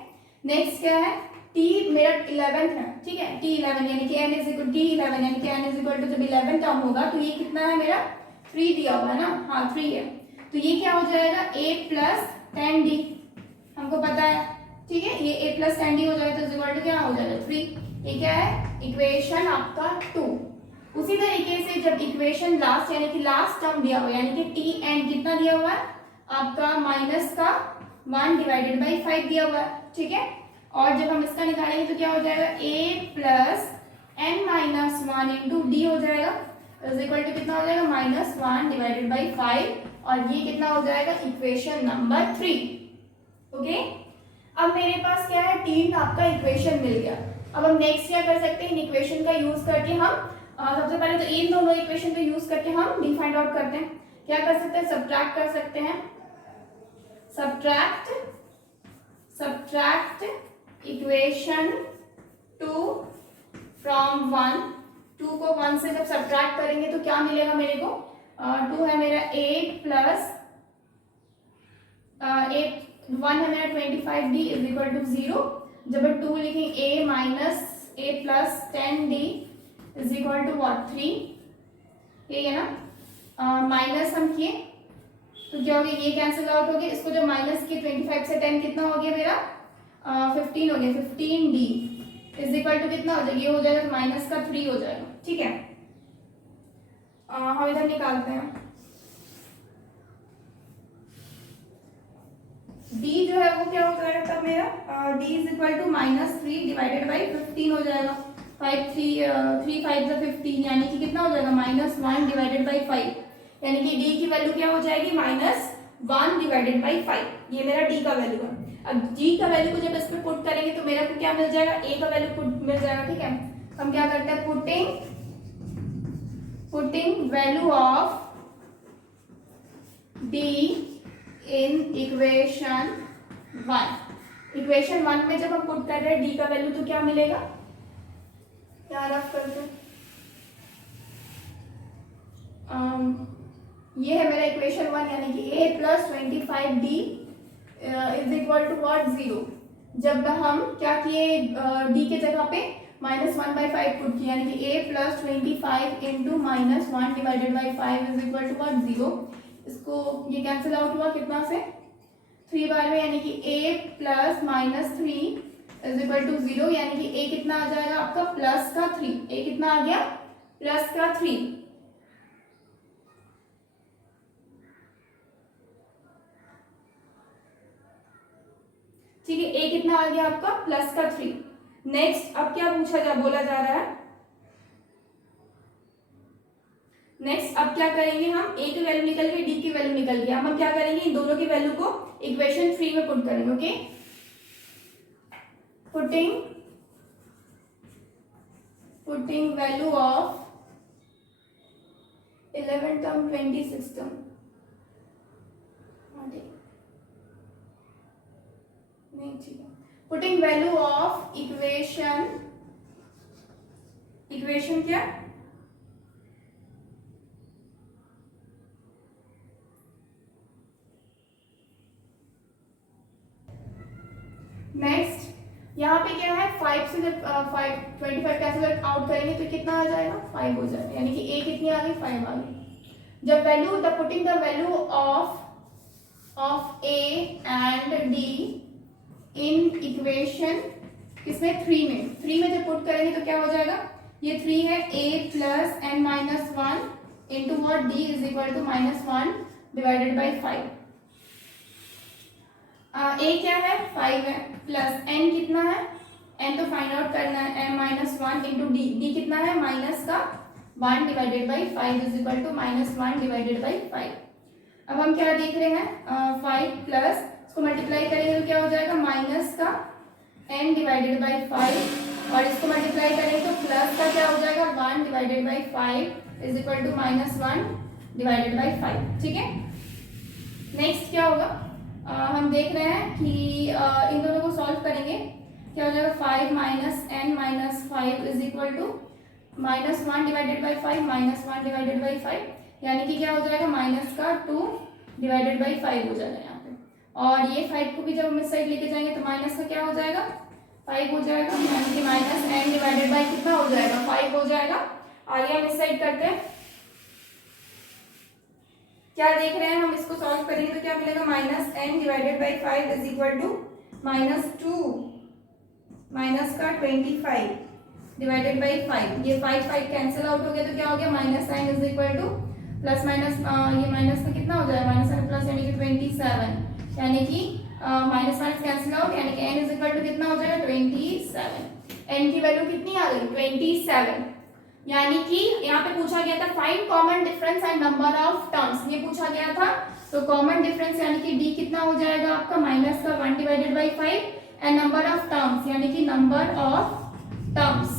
नेक्स्ट क्या है, t मेरा 11 है, ठीक है, T11 यानी कि n इज इक्वल T11 यानी कि n इज इक्वल टू जब 11 टर्म होगा तो ये कितना है मेरा 3 दिया हुआ है ना, हाँ 3 है, तो ये क्या हो जाएगा a + 10d, हमको पता है, ठीक है, ये a + 10d हो जाएगा तो इज इक्वल टू क्या हो जाएगा 3। ये क्या है इक्वेशन आपका 2। उसी तरीके से जब इक्वेशन लास्ट यानी कि लास्ट टर्म दिया हुआ यानी कि Tn कितना दिया हुआ है आपका -1 डिवाइडेड बाई 5 दिया हुआ है, ठीक है, और जब हम इसका निकालेंगे तो क्या हो जाएगा a + n-1 इंटू डी हो जाएगा इज इक्वल टू कितना हो जाएगा -1 डिवाइडेड बाई 5 और ये कितना हो जाएगा इक्वेशन नंबर 3। ओके, अब मेरे पास क्या है 3 आपका इक्वेशन मिल गया। अब हम नेक्स्ट क्या कर सकते हैं, इन इक्वेशन का यूज करके हम सबसे पहले तो इन दोनों इक्वेशन का यूज करके हम डी फाइंड आउट करते हैं। क्या कर सकते हैं, सब्ट्रैक्ट कर सकते हैं, सब्ट्रैक्ट इक्वेशन 2 फ्रॉम 1, 2 को 1 से जब सब्ट्रैक्ट करेंगे तो क्या मिलेगा मेरे को, 2 है मेरा a + 1 है मेरा 25d इज इक्वल टू 0, जब हम 2 लिखेंगे a + 10d is equal to what 3, ये है ना, माइनस हम किए तो क्या हो गया, ये कैंसिल आउट हो गया, इसको जब माइनस किए 25 से 10 कितना हो गया मेरा 15 हो गया, 15d इज इक्वल टू कितना हो जाएगा, ये हो जाएगा माइनस का 3 हो जाएगा, ठीक है, हम इधर निकालते हैं d जो है वो क्या हो जाएगा तब मेरा d is equal to -3 divided by 15 हो जाएगा, 3 5 15 यानी कि कितना हो जाएगा -1 डिवाइडेड बाई 5 यानी कि d की वैल्यू क्या हो जाएगी -1 डिवाइडेड बाई 5, ये मेरा d का वैल्यू है। अब g का वैल्यू को जब इस पे पुट करेंगे तो मेरा को क्या मिल जाएगा, a का वैल्यू मिल जाएगा, ठीक है, हम क्या करते हैं putting value of d in equation 1 में जब हम पुट कर रहे हैं d का वैल्यू तो क्या मिलेगा, क्या रफ करते हैं, ये है मेरा इक्वेशन 1 यानी कि a + 25d is equal to what 0, जब हम क्या किए d के जगह पे -1/5 पुट किया यानी कि a + 25 into -1 divided by 5 is equal to what 0, इसको ये कैंसिल आउट हुआ कितना से 3 बार में यानी कि a + -3 इज इक्वल टू 0 यानी कि a कितना आ जाएगा आपका +3, a कितना आ गया +3, ठीक है, a कितना आ गया आपका +3। नेक्स्ट अब क्या बोला जा रहा है, नेक्स्ट अब क्या करेंगे हम, a की वैल्यू निकल गई, d की वैल्यू निकल गई, अब हम क्या करेंगे इन दोनों की वैल्यू को इक्वेशन 3 में पुट करेंगे। Okay, putting value of 11 term 26 term, नहीं ठीक है, पुटिंग वैल्यू ऑफ इक्वेशन क्या, नेक्स्ट यहाँ पे क्या है 5 से जब 25 कैंसिल आउट करेंगे तो कितना आ जाएगा 5 हो जाएगा यानी कि a कितनी आ गई 5 आ गई। जब value putting the value of a and d in equation किसमें 3 में जब पुट करेंगे तो क्या हो जाएगा, ये 3 है a + n-1 into what d is equal to -1 divided by 5, a क्या है 5 है प्लस n कितना है, n तो फाइंड आउट करना है, n-1 इंटू d कितना है -1 divided by 5 is equal to -1 divided by 5। अब हम क्या देख रहे हैं 5 प्लस इसको मल्टीप्लाई करेंगे तो क्या हो जाएगा -n डिवाइडेड बाई 5 और इसको मल्टीप्लाई करेंगे तो प्लस का क्या हो जाएगा 1 divided by 5 is equal to -1 divided by 5, ठीक है। नेक्स्ट क्या होगा, हम देख रहे हैं कि इन दोनों को सॉल्व करेंगे, क्या हो जाएगा 5 minus n minus 5 is equal to -1 divided by 5 -1 divided by 5, यानी कि क्या हो जाएगा माइनस का 2 डिवाइडेड बाई 5 हो जाएगा यहाँ पे। और ये 5 को भी जब हम इस साइड लेके जाएंगे तो माइनस का क्या हो जाएगा 5 हो जाएगा, यानी कि माइनस n डिवाइडेड बाई कितना हो जाएगा 5 हो जाएगा। आगे हम इस साइड करते हैं, क्या देख रहे हैं हम, इसको सॉल्व करेंगे तो क्या मिलेगा minus n divided by 5 is equal to -2 minus का 25 डिवाइडेड बाई 5। ये 5 कैंसिल आउट हो गया तो क्या हो गया minus sign is equal to plus minus, ये माइनस का कितना हो जाएगा माइनस साइन प्लस यानी कि 27, यानी कि माइनस माइनस कैंसिल आउट, यानी कि n इज इक्वल टू कितना हो जाएगा 27। n की वैल्यू कितनी आ गई 27, यानी कि यहाँ पे पूछा गया था find common difference and number of terms, ये पूछा गया था। तो कॉमन डिफरेंस यानी कि d कितना हो जाएगा आपका माइनस का 1 divided by 5 and number of terms यानी कि नंबर ऑफ टर्म्स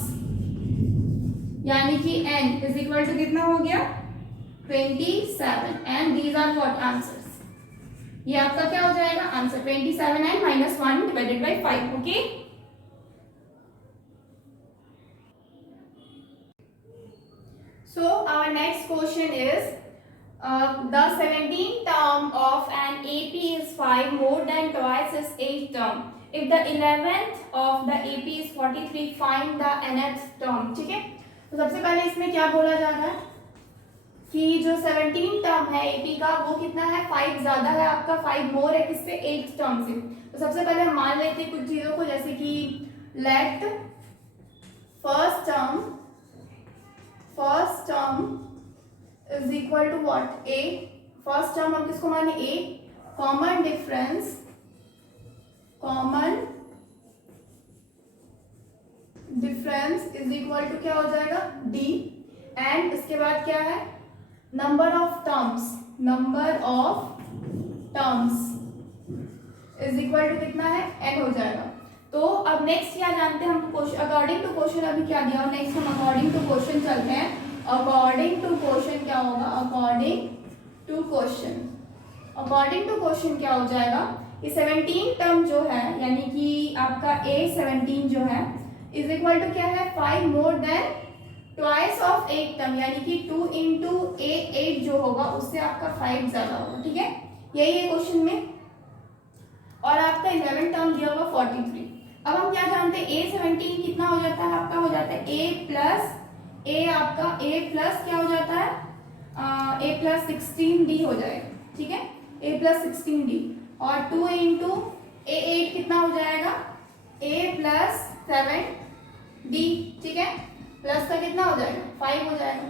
यानी कि n इज इक्वल टू कितना हो गया 27 and these are what answers, ये आपका क्या हो जाएगा answer 27 and -1 divided by 5। Okay, so our next question is the 17th term of an AP is 5 more than twice its 8th term. If the 11th of the AP is 43, find the nth term। ठीक है, तो सबसे पहले इसमें क्या बोला जा रहा है कि जो 17 टर्म है AP का वो कितना है 5 ज्यादा है आपका, 5 मोर है किससे 8th टर्म से। तो सबसे पहले हम मान लेते हैं कुछ चीजों को, जैसे कि let first term is equal to what a, first term हम किसको माने a, common difference is equal to क्या हो जाएगा d, एंड इसके बाद क्या है number of terms is equal to कितना है n हो जाएगा। तो अब नेक्स्ट क्या जानते हैं हम, अकॉर्डिंग टू क्वेश्चन अभी क्या दिया और नेक्स्ट हम अकॉर्डिंग टू क्वेश्चन चलते हैं। अकॉर्डिंग टू क्वेश्चन क्या होगा, अकॉर्डिंग टू क्वेश्चन क्या हो जाएगा, ये 17 टर्म जो है यानी कि आपका A17 जो है इज इक्वल टू क्या है 5 more than twice of 8 term, यानी कि 2 इंटू A8 जो होगा उससे आपका 5 ज्यादा होगा। ठीक है, यही है क्वेश्चन में। और आपका 11 टर्म दिया होगा 43। अब हम क्या जानते हैं A17 कितना हो जाता है आपका, हो जाता है A प्लस क्या हो जाता है A प्लस 16D हो जाएगा। ठीक है, A प्लस 16D, और 2 इंटू A8 कितना हो जाएगा A प्लस 7D। ठीक है, प्लस का कितना हो जाएगा 5 हो जाएगा,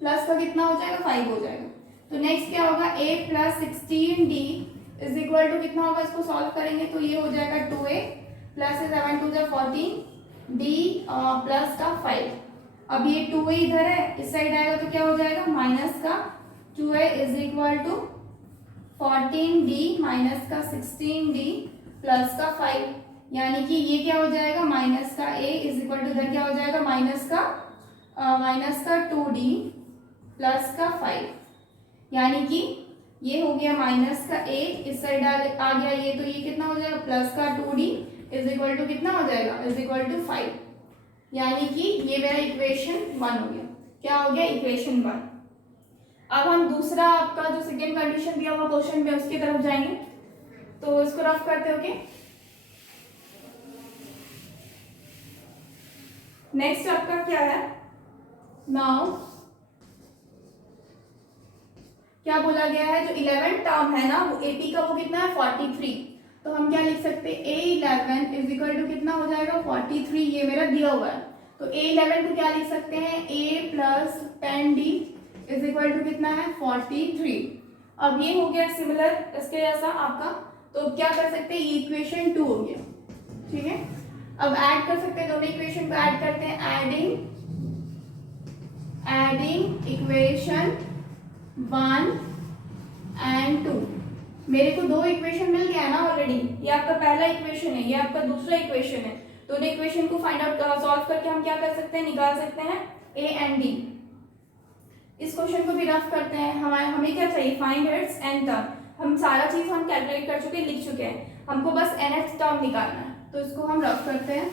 प्लस का कितना हो जाएगा 5 हो जाएगा। तो नेक्स्ट क्या होगा A plus 16D is equal to कितना होगा, इसको सॉल्व करेंगे तो ये हो जाएगा 2A प्लस 7 2 14 D प्लस का 5। अब ये 2A इधर है, इस साइड आएगा तो क्या हो जाएगा माइनस का 2A is equal to 14D minus का 16D प्लस का 5, यानी कि ये क्या हो जाएगा माइनस का A इज इक्वल टू इधर क्या हो जाएगा माइनस का 2D प्लस का 5, यानी कि ये हो गया माइनस का A, इस साइड आ गया ये, तो ये कितना हो जाएगा प्लस का 2D इज इक्वल टू कितना हो जाएगा इज इक्वल टू 5, यानी कि ये मेरा इक्वेशन 1 हो गया। क्या हो गया इक्वेशन 1। अब हम दूसरा आपका जो सेकेंड कंडीशन दिया हुआ क्वेश्चन में उसकी तरफ जाएंगे, तो इसको रफ करते हो। नेक्स्ट आपका क्या है, नाउ क्या बोला गया है जो 11 टर्म है ना वो AP का वो कितना है 43, तो हम क्या लिख सकते हैं A11 इज इक्वल टू कितना हो जाएगा 43, ये मेरा दिया हुआ है। तो A11 को क्या लिख सकते हैं A plus 10D is equal to कितना है 43। अब ये हो गया सिमिलर इसके जैसा आपका, तो क्या कर सकते हैं ये इक्वेशन 2 हो गया। ठीक है, अब ऐड कर सकते हैं दोनों इक्वेशन को, ऐड करते हैं एडिंग इक्वेशन 1 एंड 2। मेरे को 2 इक्वेशन मिल गया ना ऑलरेडी, ये आपका पहला इक्वेशन है, ये आपका दूसरा इक्वेशन है। दोनों इक्वेशन को फाइंड आउट सॉल्व करके हम क्या कर सकते हैं निकाल सकते हैं A एंड D। इस क्वेश्चन को भी रफ करते हैं। हमें क्या चाहिए फाइंड इट्स nth टर्म, हम सारा चीज हम कैलकुलेट कर चुके लिख चुके हैं, हमको बस nth टर्म निकालना है। तो इसको हम रफ करते हैं,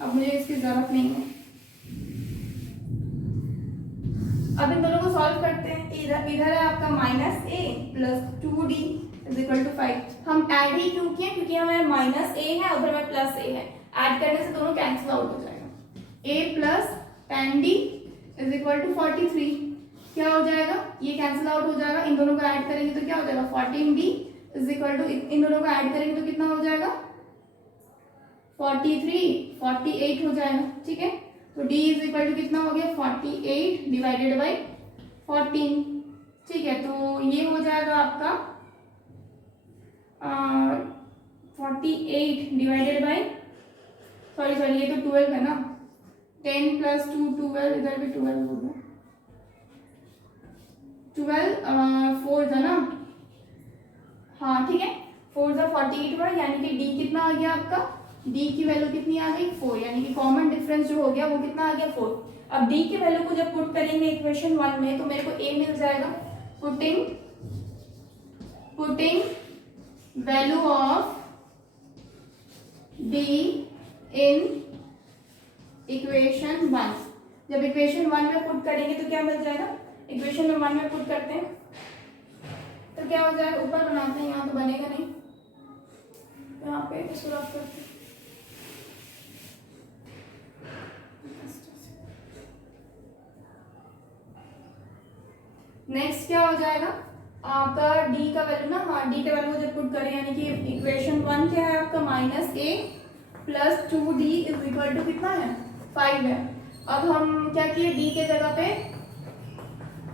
अब मुझे इसकी जरूरत नहीं है। अब इन दोनों को सॉल्व करते हैं। इधर है आपका minus a plus 2d is equal to 5। हम ऐड ही क्यों किए, क्योंकि हमारे माइनस ए है, उधर में प्लस ए है, ऐड करने से दोनों कैंसिल आउट हो जाएगा। a plus 10d is equal to 43। क्या हो जाएगा, ये कैंसिल आउट हो जाएगा, इन दोनों को ऐड करेंगे तो क्या हो जाएगा 14d इज इक्वल टू, इन दोनों को ऐड करेंगे तो कितना हो जाएगा 48 हो जाएगा। ठीक है, तो d इज इक्वल टू कितना हो गया 48 डिवाइडेड बाई 14। ठीक है, तो ये हो जाएगा आपका 48 डिवाइडेड बाई, सॉरी ये तो 12 है ना, 10 प्लस 2 12, इधर भी 12 हो गया, 12 4 था ना, हाँ ठीक है, 4 था 48 हुआ, यानी कि d कितना आ गया आपका, d की वैल्यू कितनी आ गई 4, यानी कि कॉमन डिफरेंस जो हो गया वो कितना आ गया 4। अब d की वैल्यू को जब पुट करेंगे इक्वेशन 1 में तो मेरे को a मिल जाएगा, putting value of d in equation 1। जब इक्वेशन 1 में पुट करेंगे तो क्या मिल जाएगा, इक्वेशन 1 में पुट करते हैं तो क्या हो जाएगा, ऊपर बनाते हैं, यहाँ तो बनेगा नहीं, यहाँ पे इसको रफ करते हैं। नेक्स्ट क्या हो जाएगा आपका d का वैल्यू ना, हाँ d का वैल्यू जब पुट करें, यानी कि इक्वेशन 1 क्या है आपका minus a plus 2d is equal to कितना है 5 है। अब हम क्या किए, d के जगह पे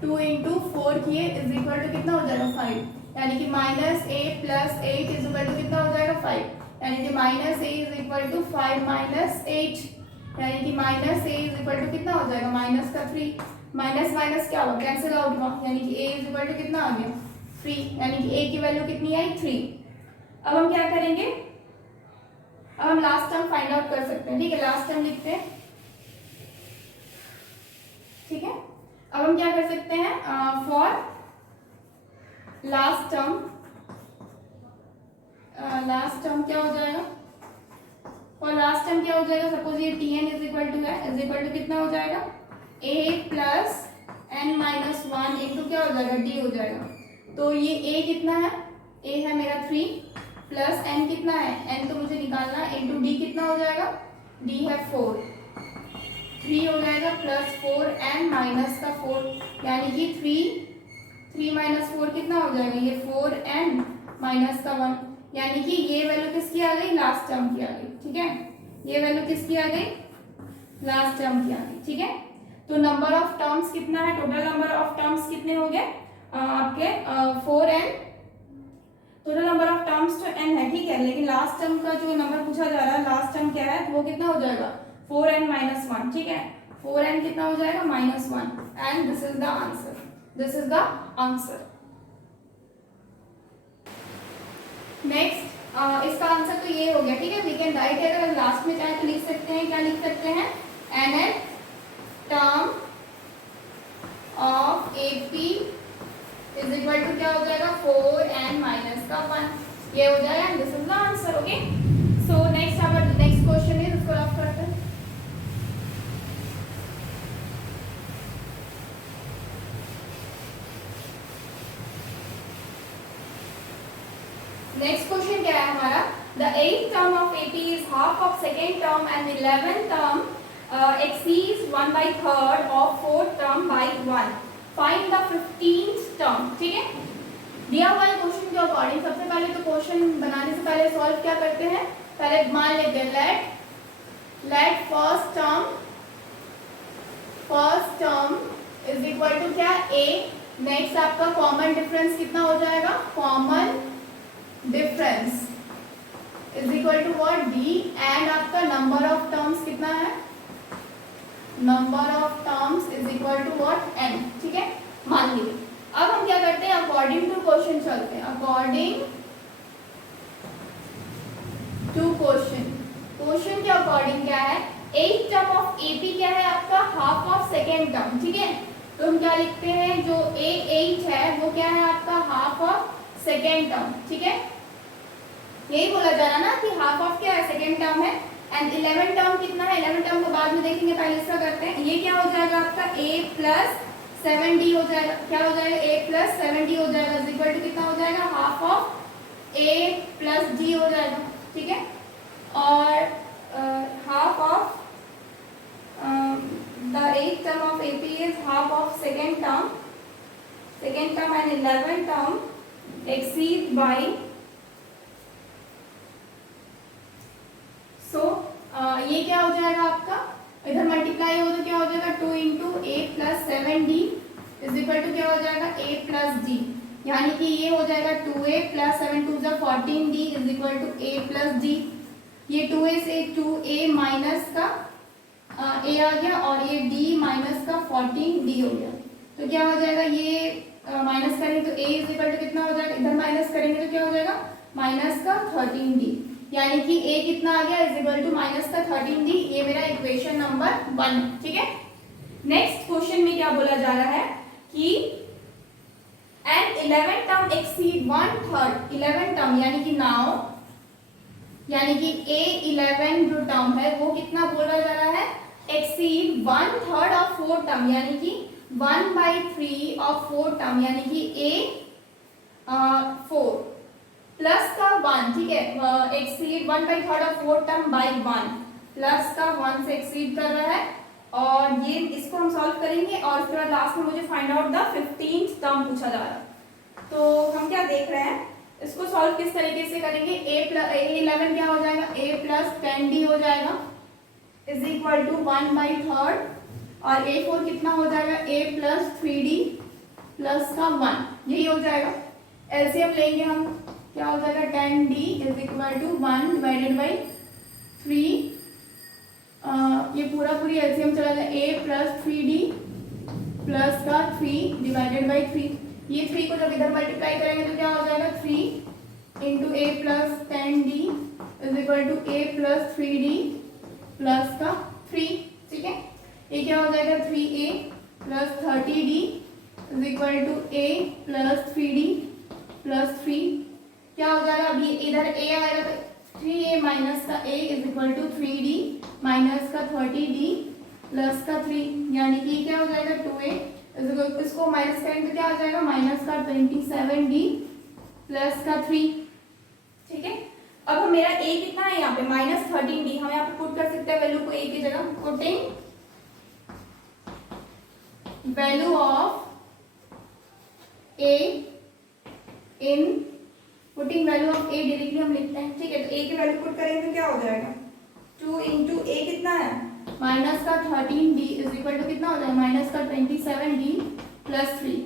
2 इंटू 4 किए इज इक्वल टू कितना हो जाएगा 5, यानी कि minus a plus 8 is equal to कितना हो जाएगा 5, यानी कि minus a is equal to 5 minus 8, यानी कि minus a is equal to कितना हो जाएगा माइनस का 3, माइनस माइनस क्या हुआ कैंसिल आउट हुआ, यानी कि a इज इक्वल टू कितना आ गया 3, यानी कि a की वैल्यू कितनी आई 3। अब हम क्या करेंगे, अब हम लास्ट टर्म फाइंड आउट कर सकते हैं। ठीक है, लास्ट टर्म लिखते हैं। ठीक है, अब हम क्या कर सकते हैं, फॉर लास्ट टर्म क्या हो जाएगा, फॉर लास्ट टर्म क्या हो जाएगा, सपोज ये tn इज इक्वल टू है, इज इक्वल टू कितना हो जाएगा a plus n minus 1 into क्या हो जाएगा d हो जाएगा। तो ये a कितना है, a है मेरा 3 प्लस n कितना है, n तो मुझे निकालना है, इंटू d कितना हो जाएगा, d है 4, 3 हो जाएगा प्लस 4n माइनस का 4, यानी कि 3 माइनस 4 कितना हो जाएगा, ये 4n माइनस का 1, यानी कि ये वैल्यू किसकी आ गई, लास्ट टर्म की आ गई। ठीक है, ये वैल्यू किसकी आ गई, लास्ट टर्म की आ गई। ठीक है, तो नंबर ऑफ टर्म्स कितना है, टोटल नंबर ऑफ टर्म्स कितने हो गए आपके 4n, total number of terms तो n है। ठीक है, लेकिन लास्ट टर्म का जो नंबर पूछा जा रहा है, लास्ट टर्म क्या है, वो कितना हो जाएगा 4n माइनस 1। ठीक है, 4n कितना हो जाएगा minus 1, and this is the answer, this is the answer. Next इसका आंसर तो ये हो गया। ठीक है, वी कैन राइट, अगर लास्ट में चाहे तो लिख सकते हैं, क्या लिख सकते हैं, nth term of AP is equal to क्या हो जाएगा 4n माइनस का 1, ये हो जाएगा, and this is the answer. Okay, so next our next question is, इसको रफ करते हैं। नेक्स्ट क्वेश्चन क्या है हमारा, the 8th term of AP is half of second term and 11th term exceeds 1/3 of 4th term by 1. Find the 15th term. ठीक है, दिया हुआ है क्वेश्चन के अकॉर्डिंग सबसे पहले तो क्वेश्चन बनाने से पहले सॉल्व क्या करते हैं, पहले मान लेते हैं let first term is equal to क्या a, नेक्स्ट आपका कॉमन डिफरेंस कितना हो जाएगा, common difference is equal to what d, and आपका नंबर ऑफ टर्म्स कितना है, number of terms is equal to what n। ठीक है, मान लीजिए। अब हम क्या करते हैं, अकॉर्डिंग टू क्वेश्चन चलते हैं, अकॉर्डिंग टू क्वेश्चन के अकॉर्डिंग क्या है, 8th टर्म ऑफ AP क्या है आपका, हाफ ऑफ सेकेंड टर्म। ठीक है, तो हम क्या लिखते हैं, जो A8 है वो क्या है आपका हाफ ऑफ सेकेंड टर्म। ठीक है, यही बोला जा रहा ना कि हाफ ऑफ क्या है, सेकेंड टर्म है। एंड 11 टर्म कितना है, 11 टर्म को बाद में देखेंगे, पहले इसका करते हैं। ये क्या हो जाएगा आपका a प्लस 7d हो जाएगा। क्या हो जाएगा, a प्लस 7d हो जाएगा इज इक्वल टू कितना हो जाएगा, half of a plus d हो जाएगा। ठीक है, और half of the eighth term of AP is half of second term and 11 term exceed by, so ये क्या हो जाएगा आपका, इधर मल्टीप्लाई हो तो क्या हो जाएगा 2 into a plus 7d is equal to क्या हो जाएगा a प्लस d, यानी कि ये हो जाएगा 2a plus 7 2 14d is equal to a plus d। ये 2a से 2a माइनस का a आ गया और ये d माइनस का 14d हो गया। तो क्या हो जाएगा, ये माइनस करेंगे तो a इज इक्वल टू कितना हो जाएगा, इधर माइनस करेंगे तो क्या हो जाएगा माइनस का 13d, यानी कि a कितना आ गया इज इक्वल टू माइनस का 13d। ये मेरा इक्वेशन नंबर 1। ठीक है, नेक्स्ट क्वेश्चन में क्या बोला जा रहा है कि एन 11 टर्म एक्सीड 1/3, 11 टर्म यानी कि नाउ, यानी कि a11 जो टर्म है वो कितना बोला जा रहा है, एक्सीड 1/3 ऑफ 4 टर्म, यानी कि 1/3 ऑफ 4 टर्म, यानी कि a4 प्लस का 1। ठीक है, exceed 1/3 of 4 term by 1 plus का 1 से एक्सीड कर रहा है, और ये इसको हम सॉल्व करेंगे और उसके बाद लास्ट में मुझे find out the 15th term पूछा जा रहा है। तो हम क्या देख रहे हैं, इसको सॉल्व किस तरीके से करेंगे, a11 क्या हो जाएगा, a प्लस 10d हो जाएगा इज इक्वल टू 1/3, और a4 कितना हो जाएगा, a प्लस 3d प्लस का 1, यही हो जाएगा। एलसीएम लेंगे हम, क्या हो जाएगा 10d is equal to 1 divided by 3, ये पूरी एलसीएम चला जाए, a प्लस 3d प्लस का 3 डिवाइडेड बाई 3, ये 3 को जब इधर मल्टीप्लाई करेंगे तो क्या हो जाएगा 3 into a plus 10d is equal to a plus 3d plus का 3। ठीक है, ये क्या हो जाएगा 3a plus 30d is equal to a plus 3d plus 3, क्या हो जाएगा, अभी इधर a आएगा तो 3a माइनस का a is equal to 3d minus का 30d प्लस का 3, यानी कि क्या हो जाएगा 2a, इसको माइनस करेंगे तो क्या हो जाएगा माइनस का 27d प्लस का 3। ठीक है, अब हम मेरा a कितना है यहाँ पे माइनस 13d, हम यहाँ पे पुट कर सकते हैं वैल्यू को a की जगह, putting value of a in, putting value of a directly हम लिखते हैं। ठीक है, तो a की वैल्यू पुट करेंगे तो क्या हो जाएगा 2 इंटू a कितना है माइनस का 13d इज इक्वल टू कितना हो जाएगा माइनस का 27d प्लस 3।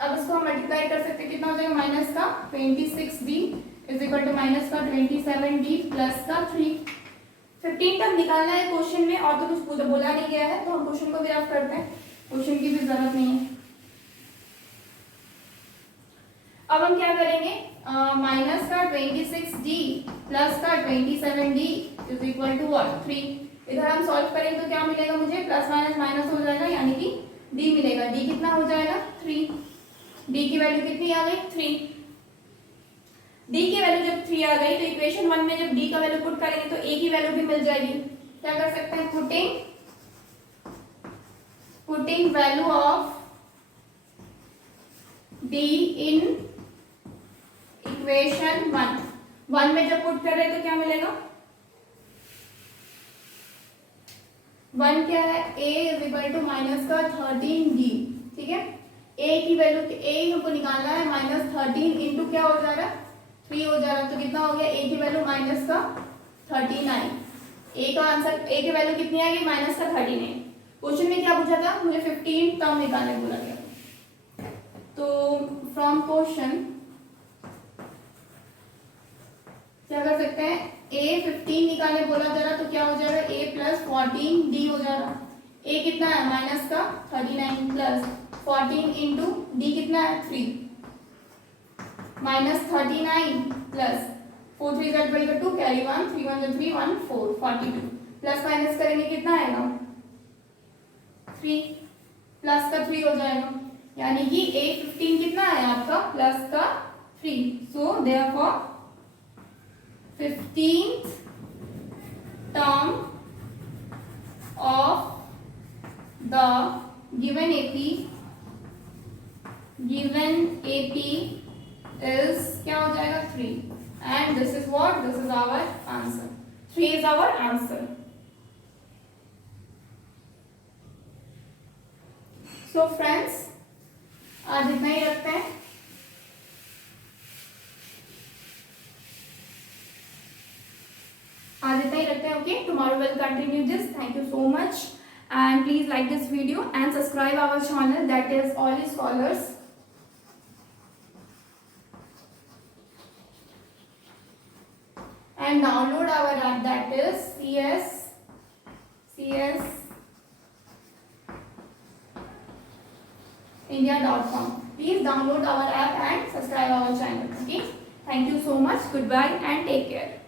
अब इसको हम मल्टीप्लाई कर सकते हैं, कितना हो जाएगा माइनस का 26d is equal to minus का 27d प्लस का 3। 15 टर्म निकालना है क्वेश्चन में, और तो कुछ बोला नहीं गया है, तो हम क्वेश्चन को भी रफ करते हैं, क्वेश्चन की भी जरूरत नहीं है। अब हम क्या करेंगे, माइनस का 26d प्लस का 27d is equal to what 3। इधर हम सॉल्व करेंगे तो क्या मिलेगा मुझे, प्लस माइनस माइनस हो जाएगा, यानी कि d मिलेगा। d कितना हो जाएगा 3, d की वैल्यू कितनी आ गई 3, d की वैल्यू जब 3 आ गई तो इक्वेशन 1 में जब d का वैल्यू पुट करेंगे तो a की वैल्यू भी मिल जाएगी। क्या कर सकते हैं, putting value of d in equation 1 में जब पुट कर रहे हैं तो क्या मिलेगा, 1 क्या है a is equal to minus का 13d। ठीक है, a की वैल्यू a हमको निकालना है, माइनस 13 इंटू क्या हो जा रहा है 3 हो जा रहा है, तो कितना हो गया a की वैल्यू माइनस का 39। a का आंसर, a की वैल्यू कितनी आएगी माइनस का 39। क्वेश्चन में क्या पूछा था, मुझे 15 टर्म निकालने बोला गया। तो फ्रॉम क्वेश्चन क्या कर सकते हैं, a 15 निकालने बोला जा रहा, तो क्या हो जाएगा a प्लस 14d हो जा रहा। a कितना है माइनस का 39 प्लस 14 इंटू d कितना है 3 minus 39 plus 4 3 = 12 2 carry 1 3 1 3 1 4 42 plus minus करेंगे कितना आएगा 3 प्लस का 3 हो जाएगा, यानी कि a 15 कितना है आपका प्लस का 3। So therefore 15th term of the given AP is क्या हो जाएगा 3 and this is what, this is our answer. 3 is our answer. So friends, आज इतना ही रखते हैं. आज इतना ही रखते हैं. Okay, tomorrow we'll continue this. Thank you so much and please like this video and subscribe our channel, that is All Scholars. And download our app, that is csindia.com. Please download our app and subscribe our channel. Okay. Thank you so much. Goodbye and take care.